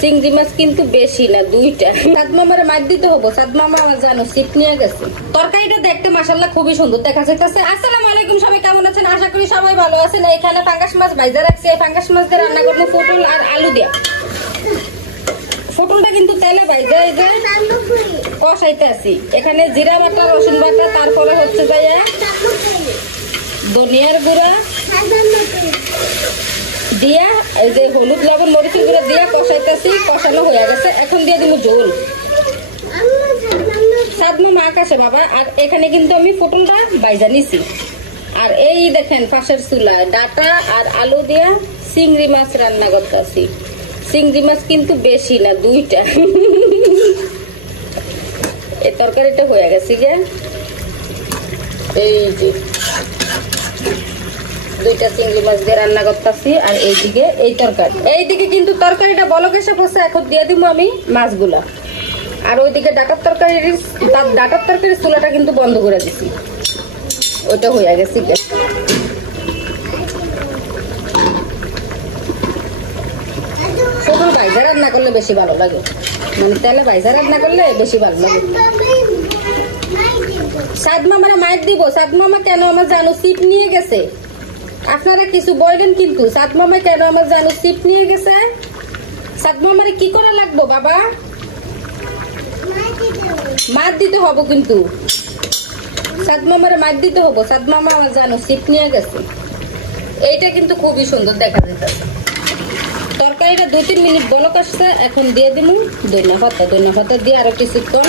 চিংড়ি মাছ কিন্তু বেশি না, দুইটা। সাদ মামারে মাছ দিতে হবো, সাদ মামা আমার জানো সিট নিয়ে গেছে। তরকারিটা দেখতে মাশাআল্লাহ খুবই সুন্দর দেখা যাচ্ছে। আসসালামু আলাইকুম, সবাই কেমন আছেন? আশা করি সবাই ভালো আছেন। এখানে পাঙ্গাস মাছ ভাইজা রাখছি, এই পাঙ্গাস মাছ দিয়ে রান্না করবো পটল আর আলু দিয়ে। পটলটা কিন্তু তেলে ভাইজা এই যে কষাইতে আছি। এখানে জিরা বাটা, রসুন বাটা, তারপরে হচ্ছে যাইয়া ধনিয়ার গুঁড়া দিয়া, এই যে হলুদ লবণ মরিচের গুঁড়া দিয়া কষাইতেছি। কষানো হয়ে গেছে, এখন দিয়ে দিব ঝোল। সাদ মামা আকাশে বাবা। আর এখানে কিন্তু আমি পটলটা ভাইজা নিছি। আর এই দেখেন পাশের চুলায় ডাটা আর আলু দিয়া চিংড়ি মাছ রান্না করতেছি। চিংড়ি মাছ কিন্তু বেশি না, দুইটা। এই তরকারিটা হয়ে গেছে যে এই যে দুইটা চিংড়ি মাছ দিয়ে রান্না করতেছি। আর এইদিকে এই তরকারি, এইদিকে কিন্তু তরকারিটা বলক এসে পড়ছে। এখন দিয়ে দিব আমি মাছগুলা। আর ওইদিকে ডাটার তরকারির চুলাটা কিন্তু বন্ধ করে দিছি, ওইটা হয়ে গেছে। পটল ভাইজা রান্না করলে বেশি ভালো লাগে, মানে তেলে ভাইজা রান্না করলে বেশি ভালো লাগে। সাদ মামারা মাইর দিব। সাদ মামা কেন আমার জানো সিট নিয়ে গেছে। আপনারা কিছু বললেন কিন্তু, সাদ মামা কেন আমার জানো সিট নিয়ে গেছে। সাদ মামারে কি করা লাগবো বাবা? মার দিতে হবো কিন্তু, সাদ মামারে মার দিতে হবো। সাদ মামা আমার জানো সিট নিয়ে গেছে। এইটা কিন্তু খুবই সুন্দর দেখা যাচ্ছে। তরকারিটা 2-3 মিনিট বলক আসছে। এখন দিয়ে দিব ধনিয়া পাতা দিয়ে আরো কিছুক্ষণ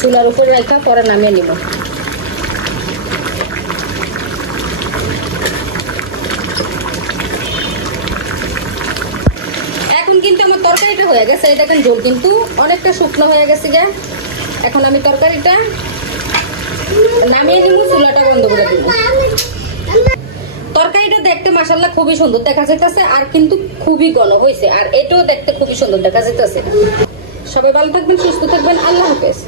চুলার উপর রাখা, পরে নামিয়ে নিব। এখন কিন্তু আমার তরকারিটা হয়ে গেছে। এই দেখেন ঝোল কিন্তু অনেকটা শুকনো হয়ে গেছে গা। এখন আমি তরকারিটা নামিয়ে নিব, চুলাটা বন্ধ করে দিব। তরকারিটা দেখতে মাশাআল্লাহ খুবই সুন্দর দেখা যাইতেছে, আর কিন্তু খুবই ঘন হয়েছে। আর এটাও দেখতে খুবই সুন্দর দেখা যাইতেছে। সবাই ভালো থাকবেন, সুস্থ থাকবেন, আল্লাহ হাফেজ।